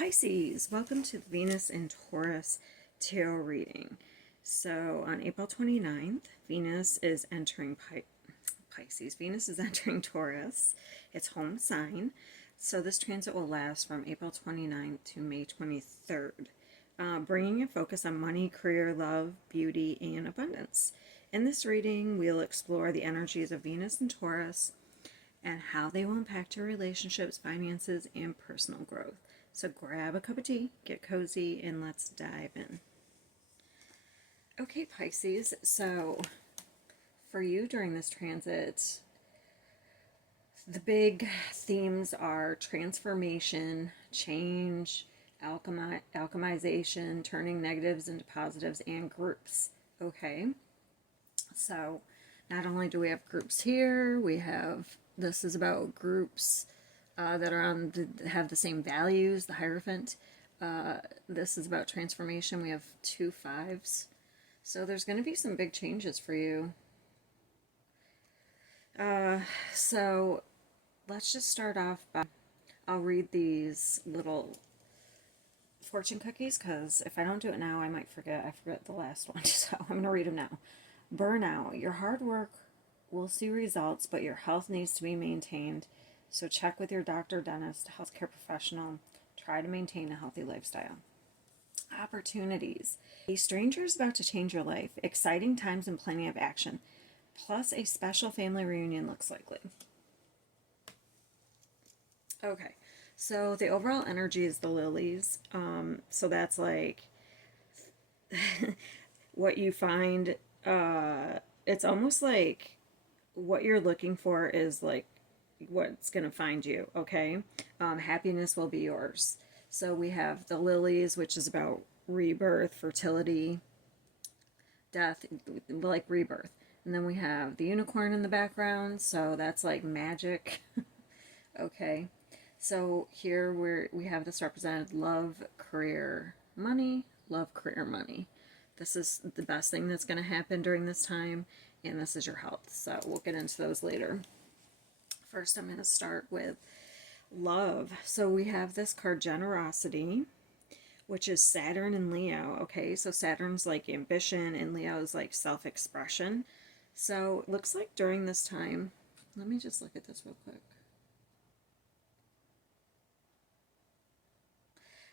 Pisces, welcome to the Venus and Taurus tarot reading. So on April 29th, Venus is entering Pisces. Venus is entering Taurus, its home sign. So this transit will last from April 29th to May 23rd, bringing a focus on money, career, love, beauty, and abundance. In this reading, we'll explore the energies of Venus and Taurus and how they will impact your relationships, finances, and personal growth. So grab a cup of tea, get cozy, and let's dive in. Okay, Pisces, so for you during this transit, the big themes are transformation, change, alchemization, turning negatives into positives, and groups. Okay, so not only do we have groups here, this is about groups that are have the same values, the Hierophant. This is about transformation. We have 2 5s. So there's going to be some big changes for you. So let's just start off by, I'll read these little fortune cookies, because if I don't do it now, I might forget. I forgot the last one, so I'm going to read them now. Burnout. Your hard work will see results, but your health needs to be maintained. So check with your doctor, dentist, healthcare professional. Try to maintain a healthy lifestyle. Opportunities. A stranger is about to change your life. Exciting times and plenty of action. Plus a special family reunion looks likely. Okay, so the overall energy is the lilies. So that's like what you find. It's almost like what you're looking for is like what's going to find you, okay? Happiness will be yours. So we have the lilies, which is about rebirth, fertility, death, like rebirth. And then we have the unicorn in the background, so that's like magic. Okay, so here we have this represented: love, career, money, love, career, money. This is the best thing that's going to happen during this time, and this is your health. So we'll get into those later. First, I'm going to start with love. So we have this card, generosity, which is Saturn and Leo. Okay, so Saturn's like ambition and Leo is like self-expression. So it looks like during this time, let me just look at this real quick.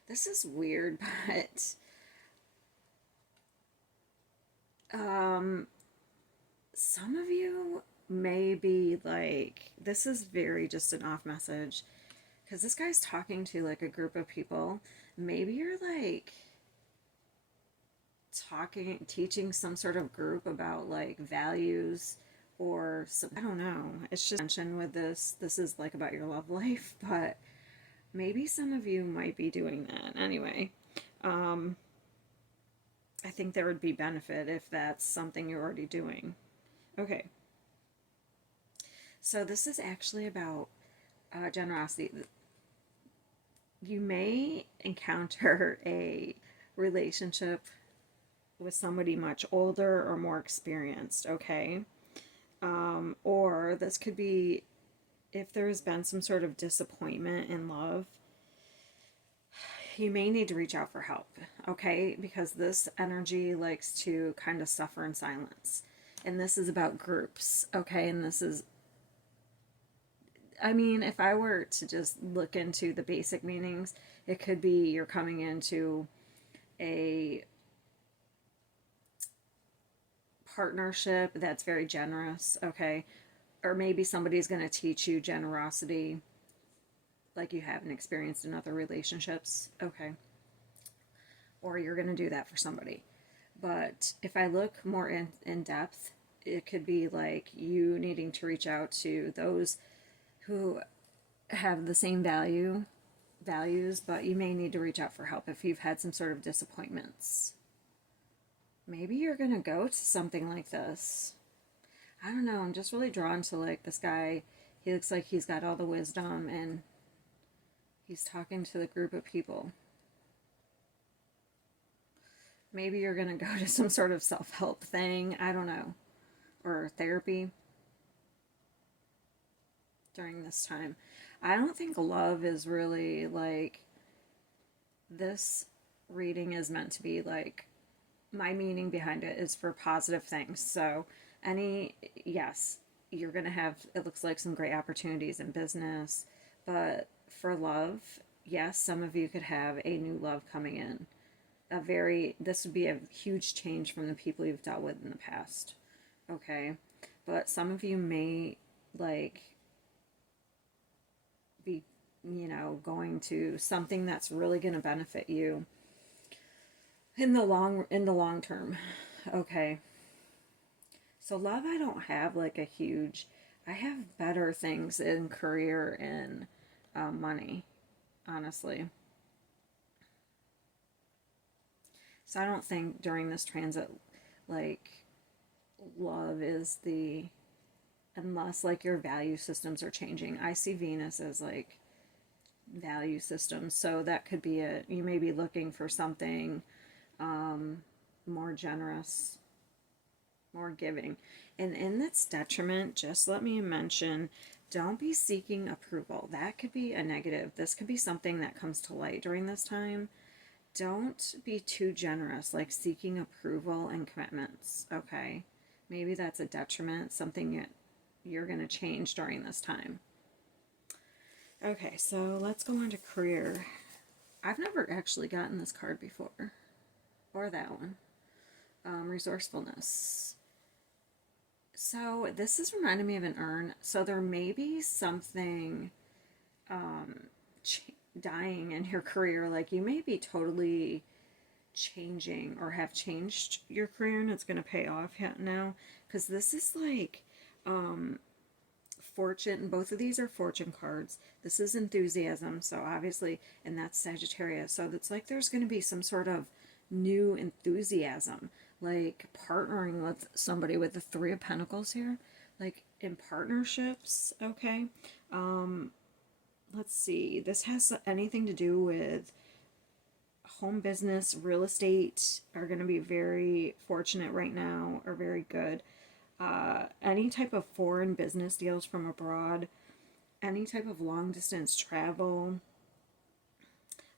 This is weird, but some of you may be like, this is very just an off message, because this guy's talking to like a group of people. Maybe you're like teaching some sort of group about like values or some, I don't know. It's just mentioned with this is like about your love life, but maybe some of you might be doing that. Anyway, I think there would be benefit if that's something you're already doing. Okay. So this is actually about generosity. You may encounter a relationship with somebody much older or more experienced, okay? Or this could be if there's been some sort of disappointment in love, you may need to reach out for help, okay? Because this energy likes to kind of suffer in silence. And this is about groups, okay? And this is, I mean, if I were to just look into the basic meanings, it could be you're coming into a partnership that's very generous, okay? Or maybe somebody's going to teach you generosity like you haven't experienced in other relationships, okay? Or you're going to do that for somebody. But if I look more in depth, it could be like you needing to reach out to those who have the same values, but you may need to reach out for help if you've had some sort of disappointments. Maybe you're going to go to something like this. I don't know, I'm just really drawn to like this guy. He looks like he's got all the wisdom and he's talking to the group of people. Maybe you're going to go to some sort of self-help thing, I don't know, or therapy during this time. I don't think love is really like this reading is meant to be like, my meaning behind it is for positive things. So, yes, you're going to have, it looks like, some great opportunities in business. But for love, yes, some of you could have a new love coming in. This would be a huge change from the people you've dealt with in the past. Okay. But some of you may, like, be, going to something that's really going to benefit you in the long term. Okay. So love, I don't have like a huge, I have better things in career and money, honestly. So I don't think during this transit, like, love is unless like your value systems are changing. I see Venus as like value systems. So that could be you may be looking for something more generous, more giving. And in its detriment, just let me mention, don't be seeking approval. That could be a negative. This could be something that comes to light during this time. Don't be too generous, like seeking approval and commitments, okay? Maybe that's a detriment, something you're going to change during this time. Okay, so let's go on to career. I've never actually gotten this card before, or that one. Resourcefulness. So this is reminding me of an urn. So there may be something dying in your career. Like, you may be totally changing or have changed your career, and it's going to pay off now. Because this is like fortune. Both of these are fortune cards. This is enthusiasm. So obviously, and that's Sagittarius. So it's like there's going to be some sort of new enthusiasm, like partnering with somebody with the Three of Pentacles here, like in partnerships. Okay. Let's see. This has anything to do with home business, real estate are going to be very fortunate right now, or very good. Any type of foreign business deals from abroad, any type of long distance travel,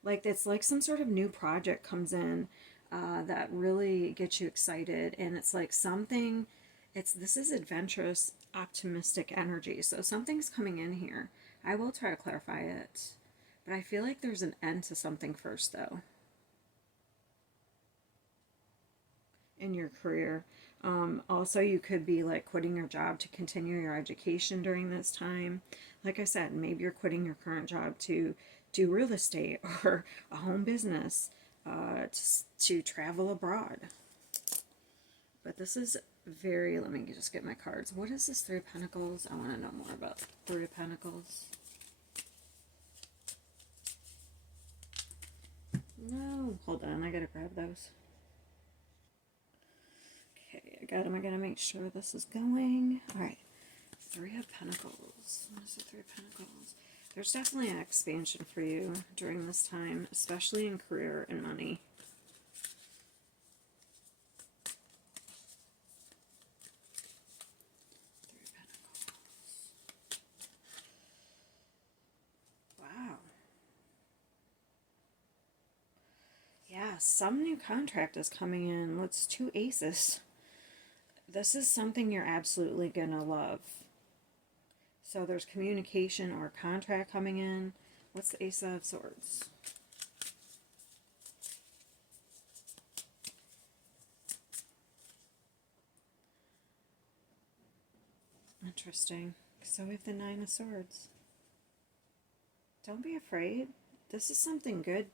like it's like some sort of new project comes in that really gets you excited, and it's like something, this is adventurous, optimistic energy. So something's coming in here. I will try to clarify it, but I feel like there's an end to something first, though, in your career. Also, you could be like quitting your job to continue your education during this time. Like I said, maybe you're quitting your current job to do real estate or a home business, to travel abroad. But this is let me just get my cards. What is this Three of Pentacles? I want to know more about Three of Pentacles. No, hold on, I gotta grab those. Okay, I got them. I gotta make sure this is going. Alright, Three of Pentacles. What is the Three of Pentacles? There's definitely an expansion for you during this time, especially in career and money. Three of Pentacles. Wow. Yeah, some new contract is coming in. What's two aces? This is something you're absolutely gonna love. So there's communication or contract coming in. What's the Ace of Swords? Interesting. So we have the Nine of Swords. Don't be afraid. This is something good.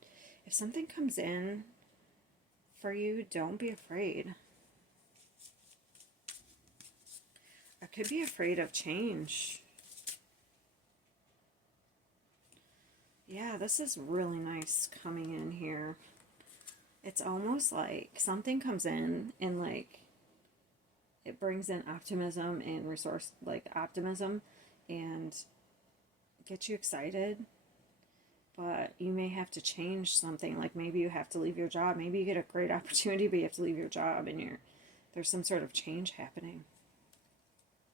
If something comes in for you, don't be afraid. I could be afraid of change. Yeah, this is really nice coming in here. It's almost like something comes in and like it brings in optimism and resource, like optimism, and gets you excited. But you may have to change something. Like maybe you have to leave your job. Maybe you get a great opportunity, but you have to leave your job, and there's some sort of change happening.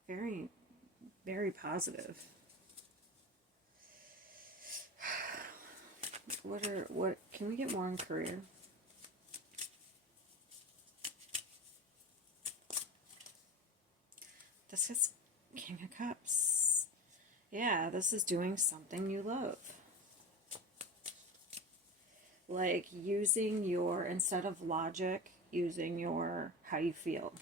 Very, very positive. What can we get more on career? This is King of Cups. Yeah, this is doing something you love. Like using your, instead of logic, using your, how you feel.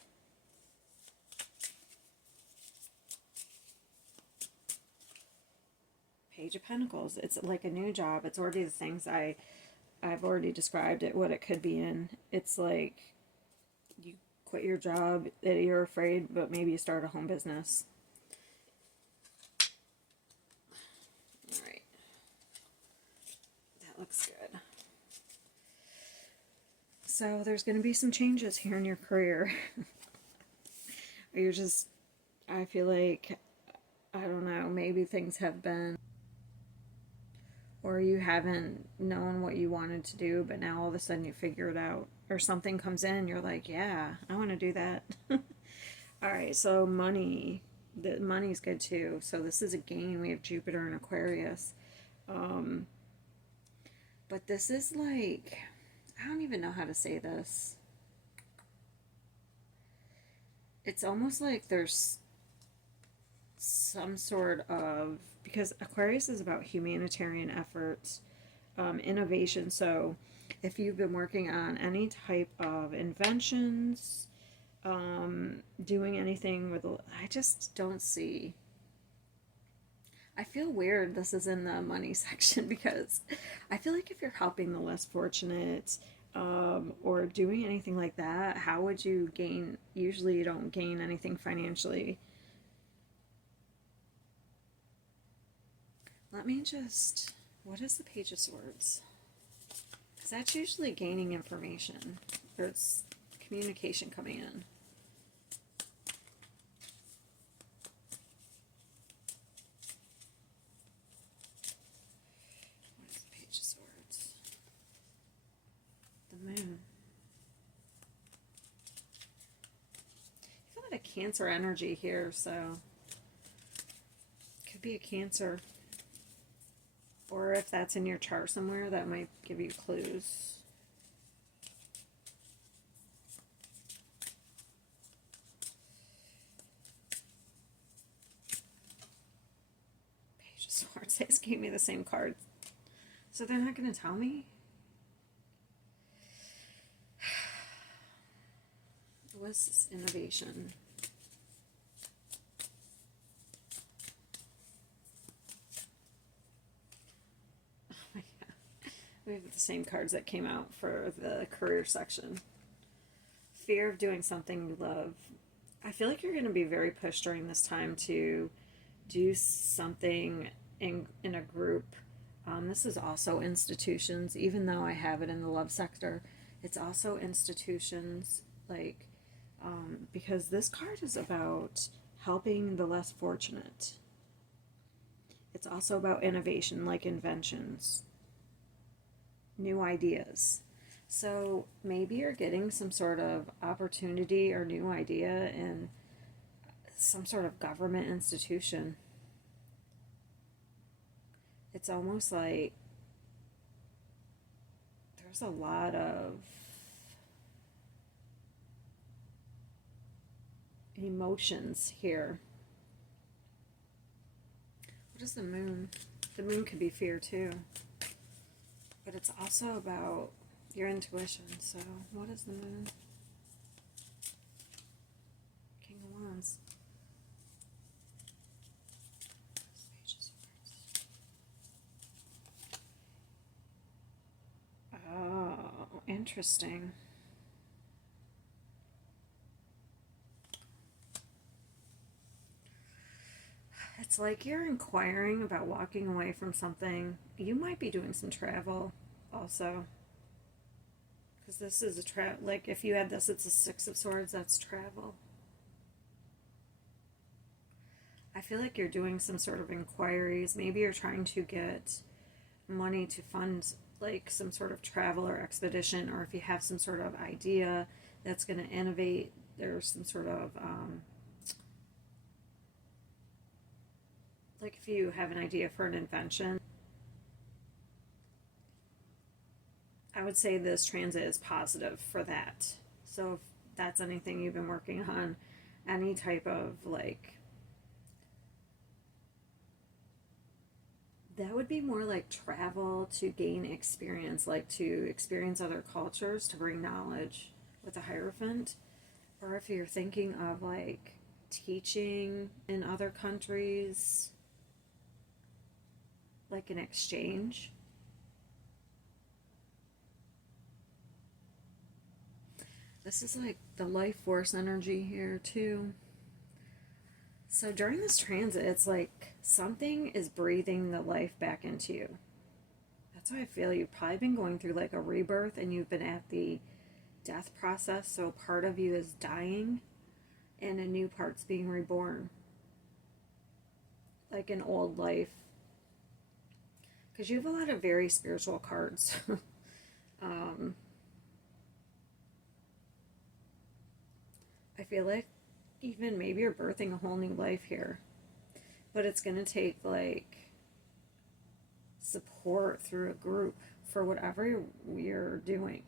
Page of Pentacles. It's like a new job. It's already the things I've already described it, what it could be in. It's like you quit your job that you're afraid, but maybe you start a home business. All right. That looks good. So there's going to be some changes here in your career. You're just, I feel like, I don't know, maybe things have been, or you haven't known what you wanted to do, but now all of a sudden you figure it out. Or something comes in, you're like, yeah, I want to do that. All right, so money. The money's good too. So this is a gain. We have Jupiter and Aquarius. But this is like, I don't even know how to say this. It's almost like there's some sort of, because Aquarius is about humanitarian efforts, innovation. So if you've been working on any type of inventions, doing anything with, I just don't see. I feel weird this is in the money section because I feel like if you're helping the less fortunate, or doing anything like that, how would you gain? Usually you don't gain anything financially. Let me just, what is the Page of Swords? Because that's usually gaining information, or it's communication coming in. What is the Page of Swords? The Moon. I feel like a Cancer energy here, so could be a Cancer. Or if that's in your chart somewhere, that might give you clues. Page of Swords. They just gave me the same card. So they're not going to tell me? What's this innovation? Oh my god. We have the same cards that came out for the career section. Fear of doing something you love. I feel like you're going to be very pushed during this time to do something in a group. This is also institutions, even though I have it in the love sector. It's also institutions, like, because this card is about helping the less fortunate. It's also about innovation, like inventions, new ideas. So maybe you're getting some sort of opportunity or new idea in some sort of government institution. It's almost like there's a lot of emotions here. What is the Moon? The Moon could be fear too. But it's also about your intuition. So what is the Moon? King of Wands. Oh, interesting. It's like you're inquiring about walking away from something. You might be doing some travel also. Because this is a like if you had this, it's a Six of Swords, that's travel. I feel like you're doing some sort of inquiries. Maybe you're trying to get money to fund like some sort of travel or expedition, or if you have some sort of idea that's going to innovate, there's some sort of like if you have an idea for an invention, I would say this transit is positive for that. So if that's anything you've been working on, any type of like, that would be more like travel to gain experience, like to experience other cultures, to bring knowledge with a Hierophant. Or if you're thinking of like teaching in other countries, like an exchange. This is like the life force energy here too. So during this transit, it's like something is breathing the life back into you. That's how I feel. You've probably been going through like a rebirth and you've been at the death process. So part of you is dying and a new part's being reborn. Like an old life. Because you have a lot of very spiritual cards. um, I feel like even maybe you're birthing a whole new life here. But it's going to take like support through a group for whatever you're doing.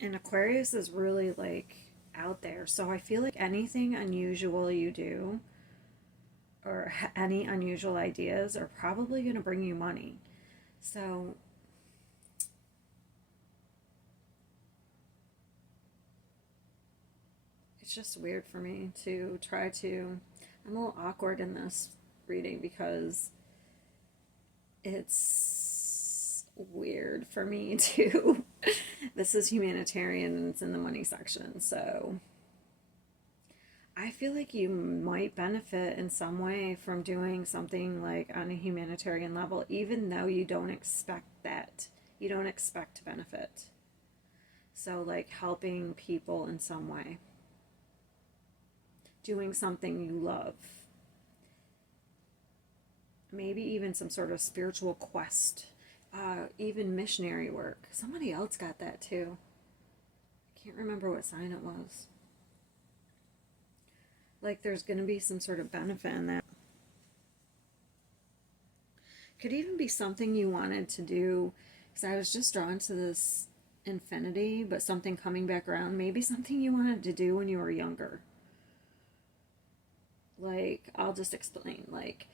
And Aquarius is really like out there. So I feel like anything unusual you do or any unusual ideas are probably going to bring you money. So it's just weird for me to try to. I'm a little awkward in this reading because it's weird for me too. This is humanitarian and it's in the money section, so I feel like you might benefit in some way from doing something like on a humanitarian level, even though you don't expect that. You don't expect to benefit. So, like helping people in some way, doing something you love, maybe even some sort of spiritual quest, even missionary work. Somebody else got that too. I can't remember what sign it was. Like there's going to be some sort of benefit in that. Could even be something you wanted to do, because I was just drawn to this infinity, but something coming back around. Maybe something you wanted to do when you were younger. Like, I'll just explain. Like,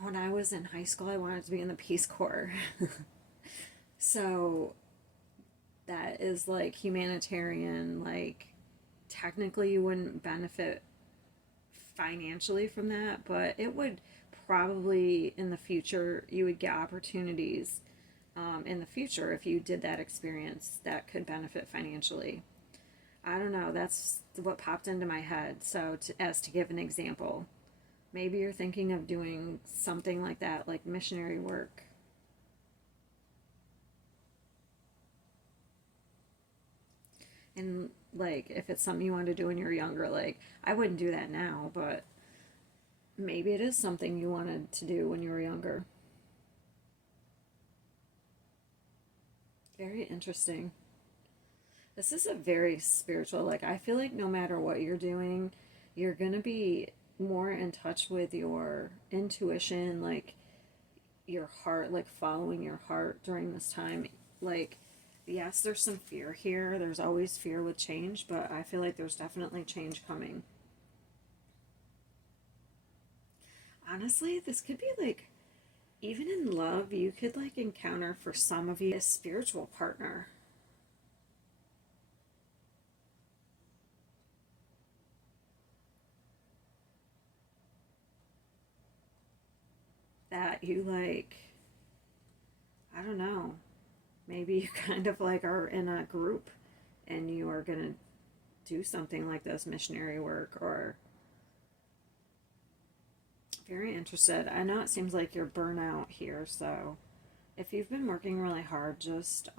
when I was in high school, I wanted to be in the Peace Corps. So that is like humanitarian. Like, technically you wouldn't benefit financially from that, but it would probably in the future, you would get opportunities in the future if you did that experience that could benefit financially. I don't know, that's what popped into my head. So as to give an example, maybe you're thinking of doing something like that, like missionary work. And like if it's something you want to do when you're younger, like I wouldn't do that now, but maybe it is something you wanted to do when you were younger. Very interesting. This is a very spiritual, like I feel like no matter what you're doing, you're going to be more in touch with your intuition, like your heart, like following your heart during this time. Like, yes, there's some fear here. There's always fear with change, but I feel like there's definitely change coming. Honestly, this could be like, even in love, you could like encounter for some of you a spiritual partner that you like, I don't know, maybe you kind of like are in a group and you are going to do something like this missionary work or very interested. I know it seems like you're burnout here, so if you've been working really hard, just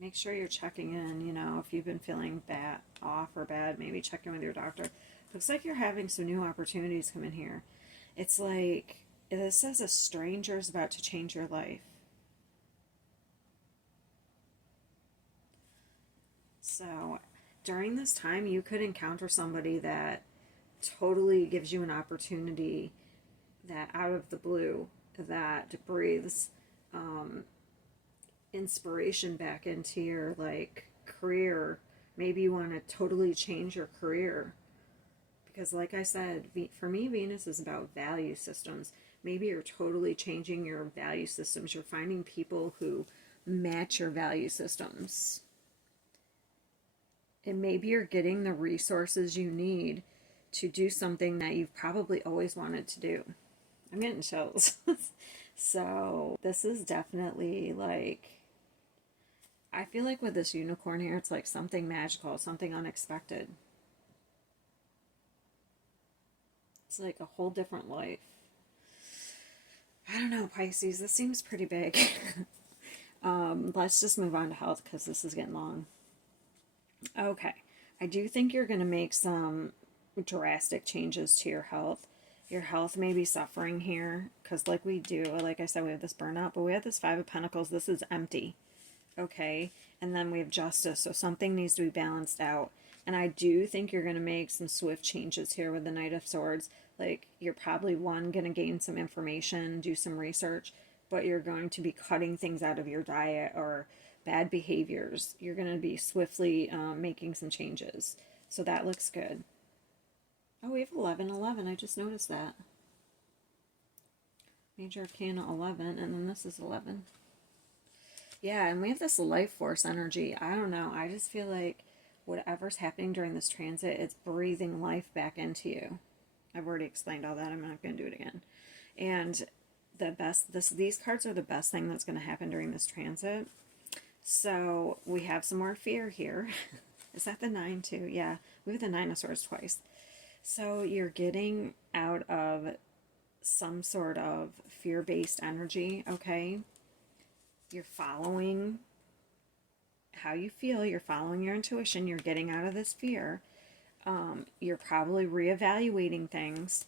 make sure you're checking in. You know, if you've been feeling bad, off or bad, maybe check in with your doctor. Looks like you're having some new opportunities come in here. It's like this says a stranger is about to change your life. So during this time, you could encounter somebody that totally gives you an opportunity that out of the blue that breathes inspiration back into your like career. Maybe you want to totally change your career because like I said, for me Venus is about value systems. Maybe you're totally changing your value systems. You're finding people who match your value systems, and maybe you're getting the resources you need to do something that you've probably always wanted to do. I'm getting chills. So this is definitely like, I feel like with this unicorn here, it's like something magical, something unexpected. It's like a whole different life. I don't know, Pisces, this seems pretty big. Let's just move on to health because this is getting long. Okay, I do think you're going to make some drastic changes to your health. Your health may be suffering here because like we do, like I said, we have this burnout, but we have this Five of Pentacles. This is empty. Okay, and then we have Justice, so something needs to be balanced out. And I do think you're going to make some swift changes here with the Knight of Swords. Like, you're probably, one, going to gain some information, do some research, but you're going to be cutting things out of your diet or bad behaviors. You're going to be swiftly making some changes. So that looks good. Oh, we have 11. I just noticed that. Major Arcana 11, and then this is 11. Yeah, and we have this life force energy. I don't know. I just feel like whatever's happening during this transit, it's breathing life back into you. I've already explained all that. I'm not going to do it again. And the best, these cards are the best thing that's going to happen during this transit. So we have some more fear here. Is that the 9 too? Yeah, we have the 9 of Swords twice. So you're getting out of some sort of fear-based energy, okay? You're following how you feel. You're following your intuition. You're getting out of this fear. You're probably reevaluating things,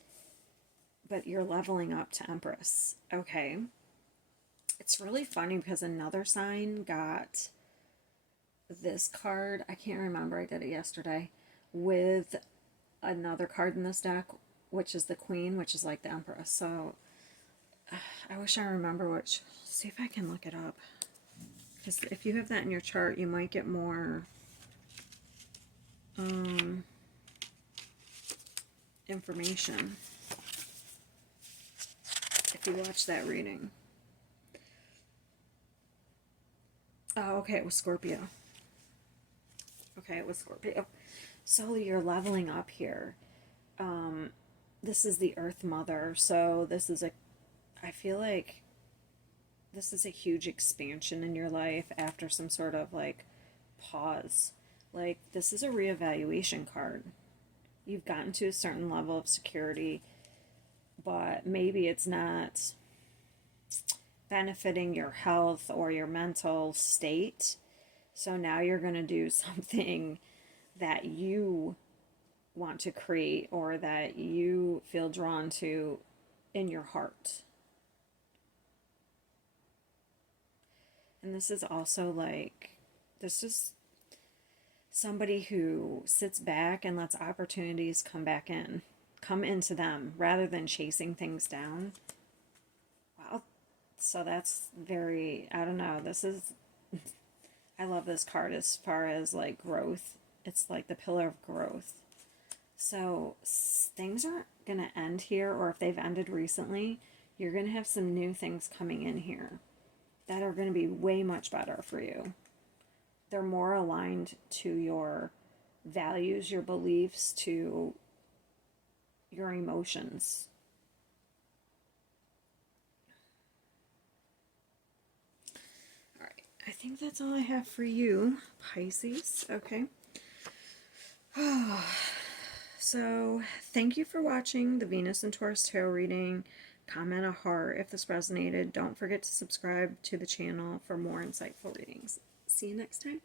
but you're leveling up to Empress, okay? It's really funny because another sign got this card. I can't remember. I did it yesterday with another card in this deck, which is the Queen, which is like the Empress. So I wish I remember which. See if I can look it up. Because if you have that in your chart, you might get more information if you watch that reading. Oh, okay, it was Scorpio. Okay, it was Scorpio. So you're leveling up here. This is the Earth Mother. So this is I feel like this is a huge expansion in your life after some sort of like pause. Like, this is a reevaluation card. You've gotten to a certain level of security, but maybe it's not benefiting your health or your mental state. So now you're going to do something that you want to create or that you feel drawn to in your heart. And this is also like, this is somebody who sits back and lets opportunities come into them rather than chasing things down. Wow. So that's very, I don't know, this is, I love this card as far as like growth. It's like the pillar of growth. So things aren't going to end here, or if they've ended recently, you're going to have some new things coming in here that are going to be way much better for you. They're more aligned to your values, your beliefs, to your emotions. All right, I think that's all I have for you, Pisces. Okay. So thank you for watching the Venus and Taurus Tarot reading. Comment a heart if this resonated. Don't forget to subscribe to the channel for more insightful readings. See you next time.